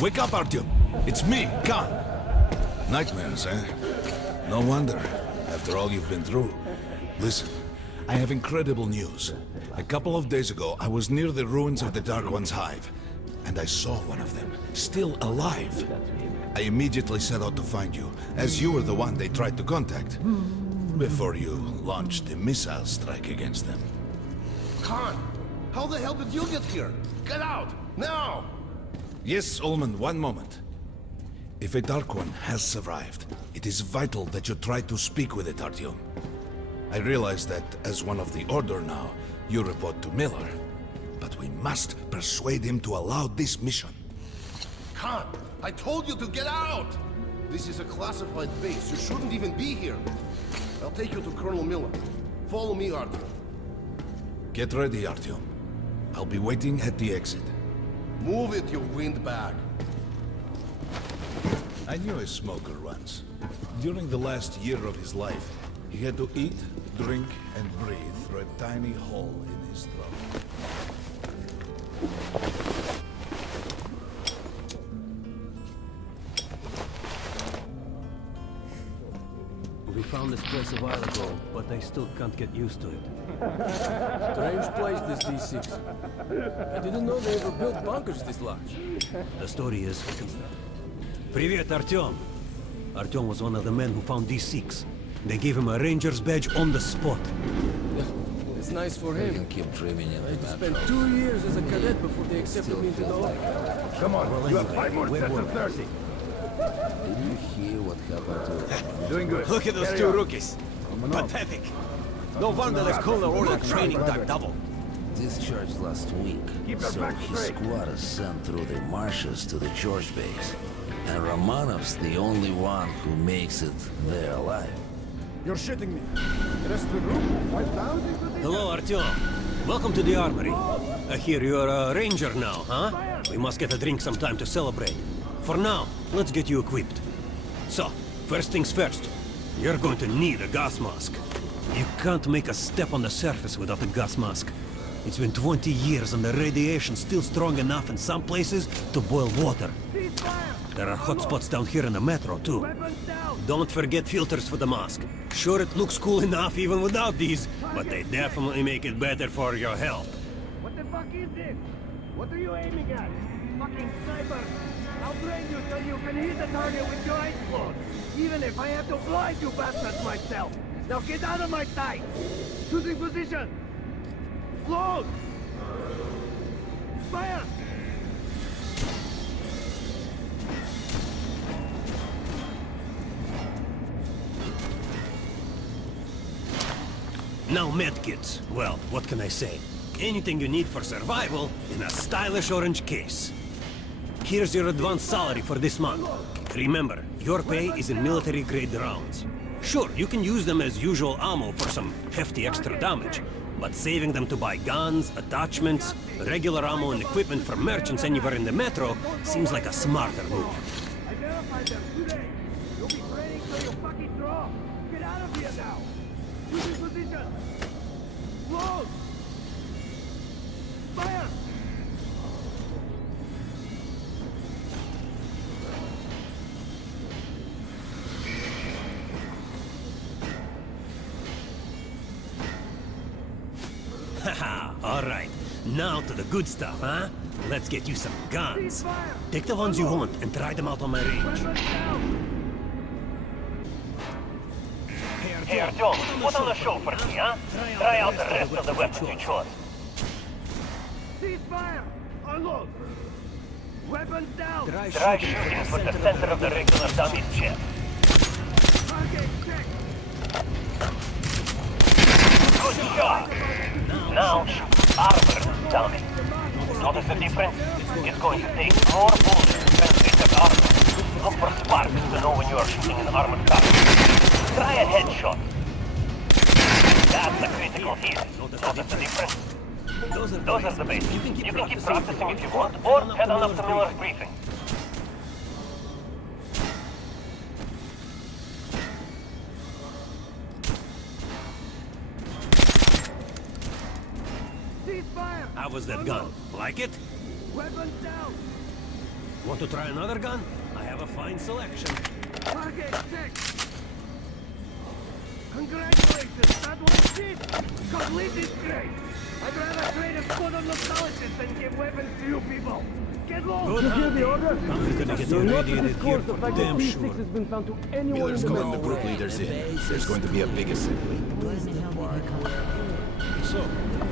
Wake up, Artyom! It's me, Khan! Nightmares, eh? No wonder, after all you've been through. Listen, I have incredible news. A couple of days ago, I was near the ruins of the Dark One's hive, and I saw one of them, still alive. I immediately set out to find you, as you were the one they tried to contact, before you launched the missile strike against them. Khan, how the hell did you get here? Get out, now! Yes, Ullman, one moment. If a Dark One has survived, it is vital that you try to speak with it, Artyom. I realize that, as one of the Order now, you report to Miller. But we must persuade him to allow this mission. Khan, I told you to get out! This is a classified base. You shouldn't even be here. I'll take you to Colonel Miller. Follow me, Artyom. Get ready, Artyom. I'll be waiting at the exit. Move it, you windbag. I knew a smoker once. During the last year of his life, he had to eat, drink, and breathe through a tiny hole in his throat. We found this place a while ago, but I still can't get used to it. Strange place, this D6. I didn't know they ever built bunkers this large. The story is... Привет, Artyom. Artyom was one of the men who found D6. They gave him a ranger's badge on the spot. It's nice for him. Can keep dreaming in the I spent 2 years as a cadet before they accepted me into the army. Come on, Well, you have anyway, 5 more where sets were of 30. Did you hear what happened to Doing good. Look at those Carry two on. rookies. Pathetic. No wonder the Colonel ordered training done double. discharged last week? Keep your So back his straight. squad is sent through the marshes to the George base. And Romanov's the only one who makes it there alive. You're shitting me. The rest of the group wiped out? Hello, Artyom. Welcome to the armory. I hear you're a ranger now, huh? We must get a drink sometime to celebrate. For now, let's get you equipped. So, first things first. You're going to need a gas mask. You can't make a step on the surface without a gas mask. It's been 20 years and the radiation's still strong enough in some places to boil water. There are hot spots down here in the metro, too. Don't forget filters for the mask. Sure, it looks cool enough even without these, but they definitely make it better for your health. What the fuck is this? What are you aiming at? Fucking sniper! I'll train you so you can hit the target with your eyes closed. Even if I have to blind you bastards myself. Now get out of my sight! Choosing position! Close! Fire! Now medkits. Well, what can I say? Anything you need for survival in a stylish orange case. Here's your advance salary for this month. Remember, your pay is in military-grade rounds. Sure, you can use them as usual ammo for some hefty extra damage, but saving them to buy guns, attachments, regular ammo and equipment from merchants anywhere in the metro seems like a smarter move. I verified them today. You'll be training till you fucking draw. Get out of here now. Choosing position. Close. Fire. Haha, alright. Now to the good stuff, huh? Let's get you some guns. Take the ones you want and try them out on my range. Hey, Artyom, put on a show for me, huh? Try out the rest of the weapons you chose. Ceasefire. Unload. Weapons down. Try shooting for the center of the regular dummy's chest. Target check. Good shot! Now shoot armored dummy. Notice the difference? It's going to take more bullets to penetrate that armor. Look for sparks to know when you are shooting an armored target. Try a headshot. That's a critical hit. Notice the difference? Those are the basics. You can keep practicing if you want, or head on up to Miller's briefing. Ceasefire. How was that gun? Like it? Weapons down. Want to try another gun? I have a fine selection. Target check! Congratulations, that was it! Complete this grade! I'd rather trade a squad of nostalgists than give weapons to you people! Get lost! Good hunting. I'm gonna get you radiated here for damn sure. Miller's calling the group leaders in. There's going to be a big assembly. So,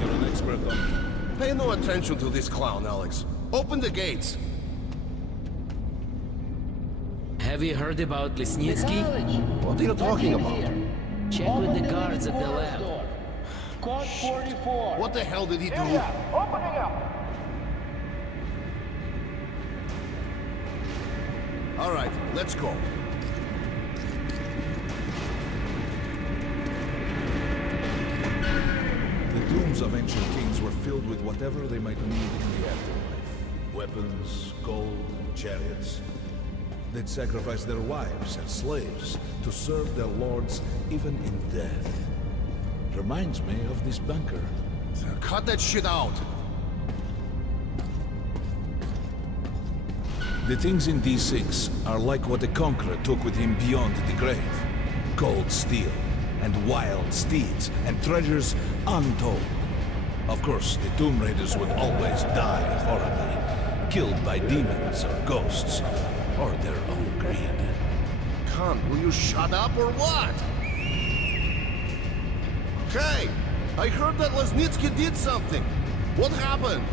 you're an expert on... Pay no attention to this clown, Alex. Open the gates. Have you heard about Lesnitsky? What are you talking about? Check with the guards at the lab. Code 44. What the hell did he do? Opening up! All right, let's go. The tombs of ancient kings were filled with whatever they might need in the afterlife. Weapons, gold, chariots. They'd sacrifice their wives and slaves to serve their lords even in death. Reminds me of this bunker. Cut that shit out. The things in D6 are like what the Conqueror took with him beyond the grave. Gold steel, and wild steeds, and treasures untold. Of course, the Tomb Raiders would always die horribly, killed by demons or ghosts, or their own greed. Khan, will you shut up or what? Hey! I heard that Lesnitsky did something. What happened?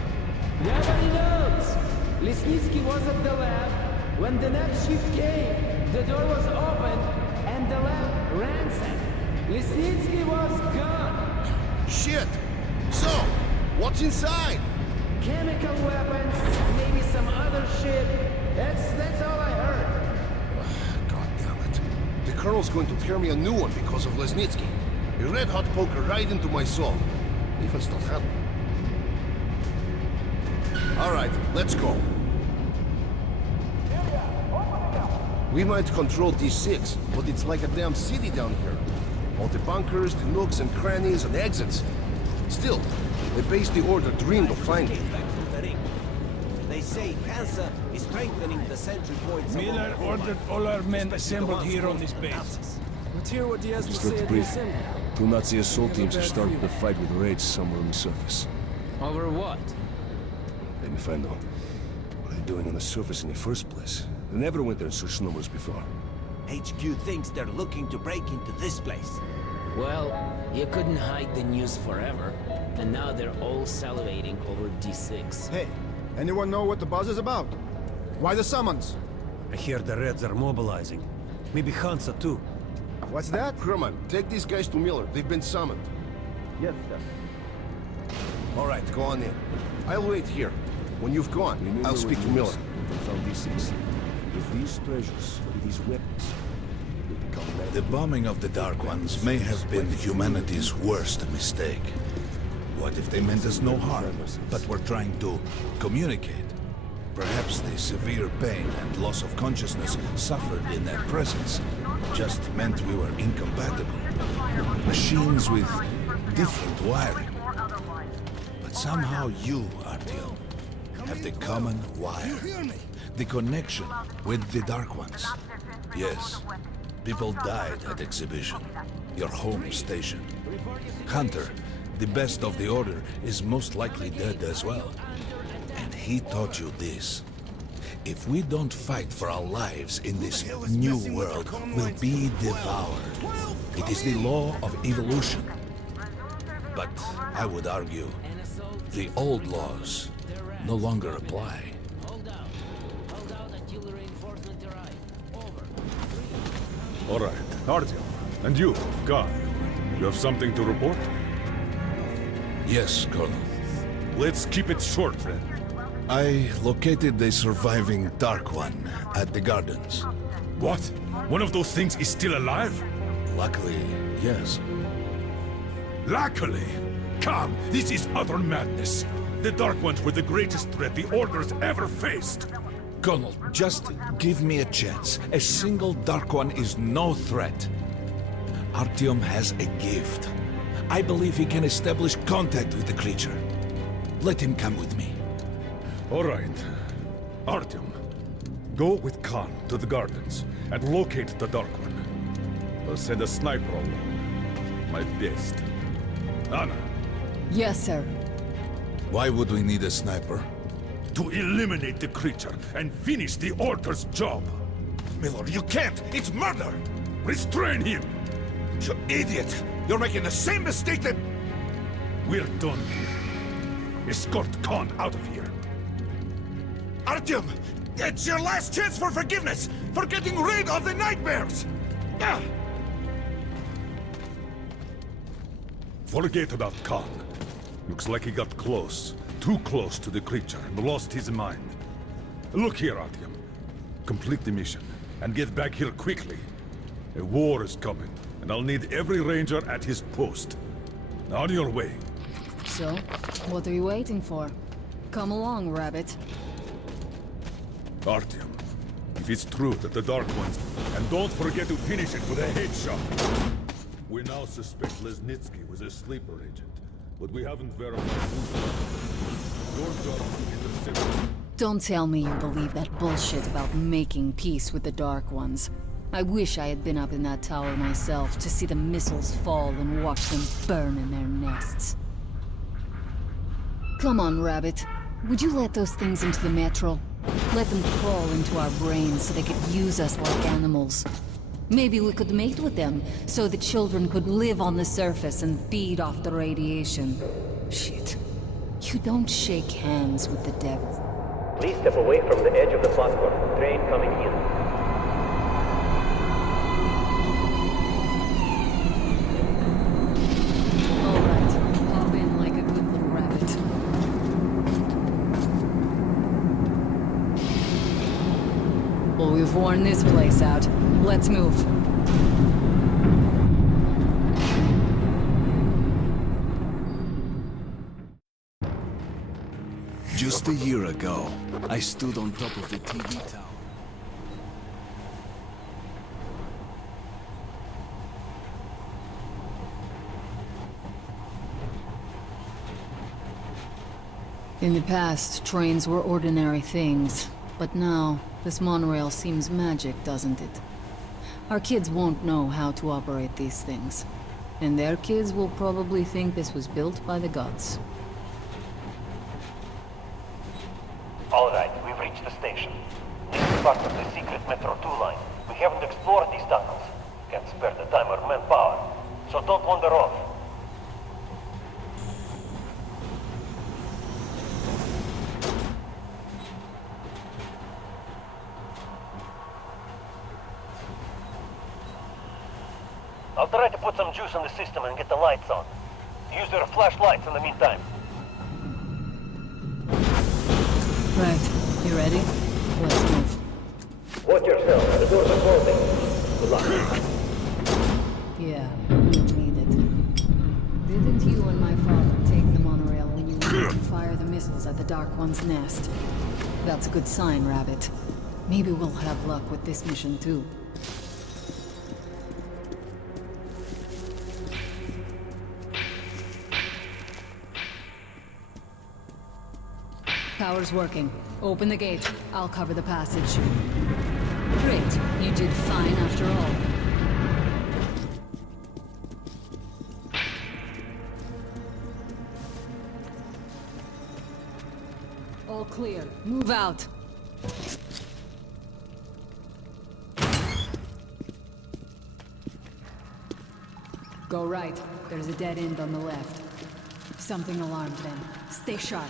Nobody knows. Lesnitsky was at the lab. When the next shift came, the door was open and the lab ransacked. Lesnitsky was gone. Shit! So, what's inside? Chemical weapons, maybe some other shit. That's all I heard. God damn it. The Colonel's going to tear me a new one because of Lesnitsky. A red-hot poker right into my soul. If I still have one. All right, let's go. We might control D6, but it's like a damn city down here. All the bunkers, the nooks and crannies and exits. Still, the base the Order dreamed of finding. They say cancer is strengthening the sentry points. Miller ordered all our men assembled here on this base. Let's hear what he has to Just say read the at the briefing. assembly. Two Nazi assault teams have started a fight with raids somewhere on the surface. Over what? Let me find out what they're doing on the surface in the first place. They never went there in such numbers before. HQ thinks they're looking to break into this place. Well, you couldn't hide the news forever, and now they're all salivating over D6. Hey, anyone know what the buzz is about? Why the summons? I hear the Reds are mobilizing. Maybe Hansa too. What's that? Kerman, take these guys to Miller. They've been summoned. Yes, sir. All right, go on in. I'll wait here. When you've gone, Remember I'll speak to when Miller. We found these things. With these treasures, with these weapons, we become men. The bombing of the Dark Ones may have been humanity's worst mistake. What if they meant us no harm, but were trying to communicate? Perhaps the severe pain and loss of consciousness suffered in their presence just meant we were incompatible. Machines with different wiring. But somehow you, Artyom, have the common wire. The connection with the Dark Ones. Yes, people died at Exhibition, your home station. Hunter, the best of the Order, is most likely dead as well. And he taught you this. If we don't fight for our lives in this new world, we'll be devoured. It is the law of evolution. But I would argue, the old laws no longer apply. Hold out until the reinforcement arrive. Over. All right, Artyom. And you, God, you have something to report? Yes, Colonel. Let's keep it short, then. I located the surviving Dark One at the Gardens. What? One of those things is still alive? Luckily, yes. Luckily! Come, this is utter madness. The Dark Ones were the greatest threat the Order's ever faced. Colonel, just give me a chance. A single Dark One is no threat. Artyom has a gift. I believe he can establish contact with the creature. Let him come with me. All right. Artyom, Go with Khan to the gardens and locate the Dark One. I'll send a sniper along. My best. Anna, Yes, sir. Why would we need a sniper? to eliminate the creature and finish the Order's job. Miller, you can't! It's murder! Restrain him! You idiot! You're making the same mistake that... We're done here. Escort Khan out of here. Artyom! It's your last chance for forgiveness! For getting rid of the nightmares! Ah! Forget about Khan. Looks like he got close. Too close to the creature and lost his mind. Look here, Artyom. Complete the mission and get back here quickly. A war is coming, and I'll need every ranger at his post. On your way. So, what are you waiting for? Come along, Rabbit. Artyom, if it's true that the Dark Ones... And don't forget to finish it with a headshot. We now suspect Lesnitsky was a sleeper agent, but we haven't verified who's... Your job is to intercept him. Don't tell me you believe that bullshit about making peace with the Dark Ones. I wish I had been up in that tower myself to see the missiles fall and watch them burn in their nests. Come on, Rabbit. Would you let those things into the metro? Let them crawl into our brains so they could use us like animals. Maybe we could mate with them, so the children could live on the surface and feed off the radiation. Shit. You don't shake hands with the devil. Please step away from the edge of the platform. Train coming in. Alright, hop in like a good little rabbit. Well, we've worn this place out. Let's move. Just a year ago, I stood on top of the TV tower. In the past, trains were ordinary things. But now, this monorail seems magic, doesn't it? Our kids won't know how to operate these things. And their kids will probably think this was built by the gods. All right, we've reached the station. This is part of the secret Metro 2 line. We haven't explored these tunnels. Can't spare the time or manpower. So don't wander off. I'll try to put some juice in the system and get the lights on. Use your flashlights in the meantime. Right, you ready? Let's move. Watch yourself, the doors are closing. Good luck. Yeah, we'll need it. Didn't you and my father take the monorail when you wanted to fire the missiles at the Dark One's nest? That's a good sign, Rabbit. Maybe we'll have luck with this mission too. Power's working. Open the gate. I'll cover the passage. Great. You did fine after all. All clear. Move out. Go right. There's a dead end on the left. Something alarmed them. Stay sharp.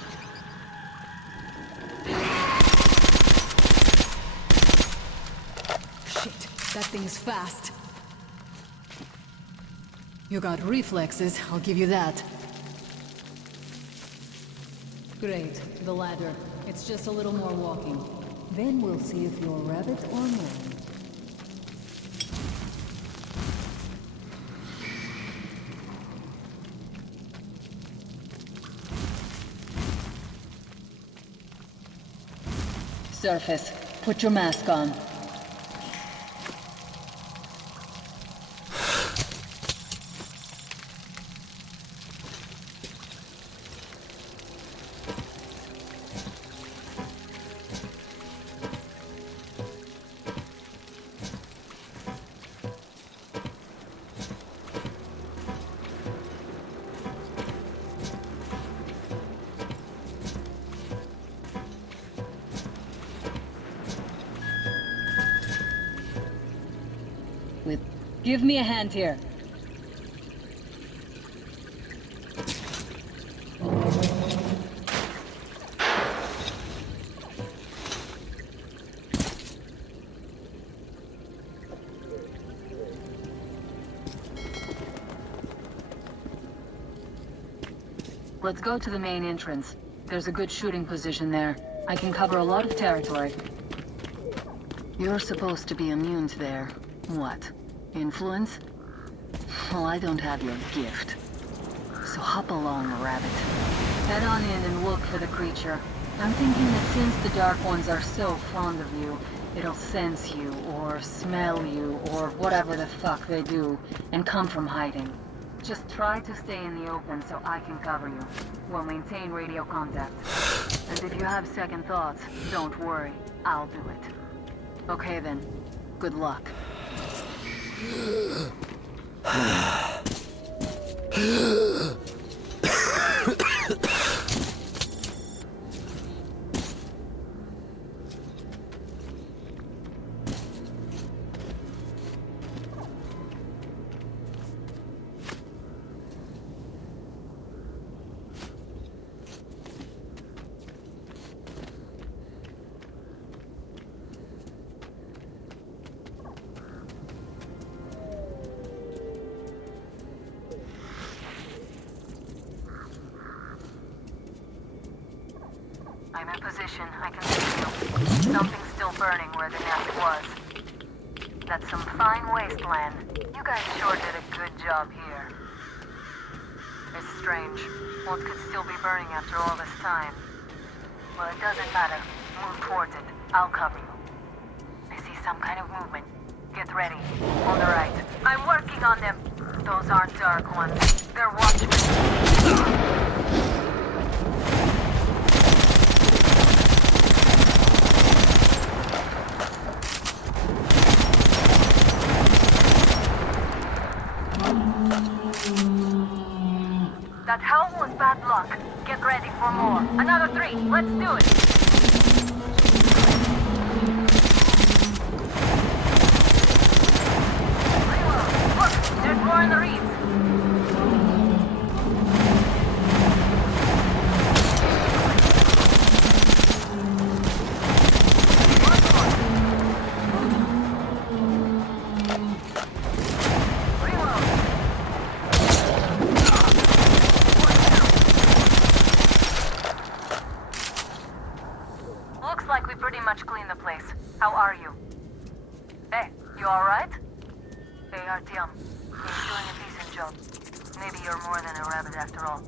Shit, that thing's fast. You got reflexes, I'll give you that. Great, the ladder. It's just a little more walking. Then we'll see if you're rabbit or man. Surface. Put your mask on. Give me a hand here. Let's go to the main entrance. There's a good shooting position there. I can cover a lot of territory. You're supposed to be immune to their... what? Influence? Well, I don't have your gift. So hop along, rabbit. Head on in and look for the creature. I'm thinking that since the Dark Ones are so fond of you, it'll sense you, or smell you, or whatever the fuck they do, and come from hiding. Just try to stay in the open so I can cover you. We'll maintain radio contact. And if you have second thoughts, don't worry. I'll do it. Okay then. Good luck. I'm in position. I can see you. Something's still burning where the nest was. That's some fine wasteland. You guys sure did a good job here. It's strange. What could still be burning after all this time? Well, it doesn't matter. Move towards it. I'll cover you. I see some kind of movement. Get ready. On the right. I'm working on them. Those aren't Dark Ones. They're Watchmen. That howl was bad luck. Get ready for more. Another 3. Let's do it. Look, there's more in the reeds. Looks like we pretty much cleaned the place. How are you? Hey, you alright? Hey, Artyom. You're doing a decent job. Maybe you're more than a rabbit after all.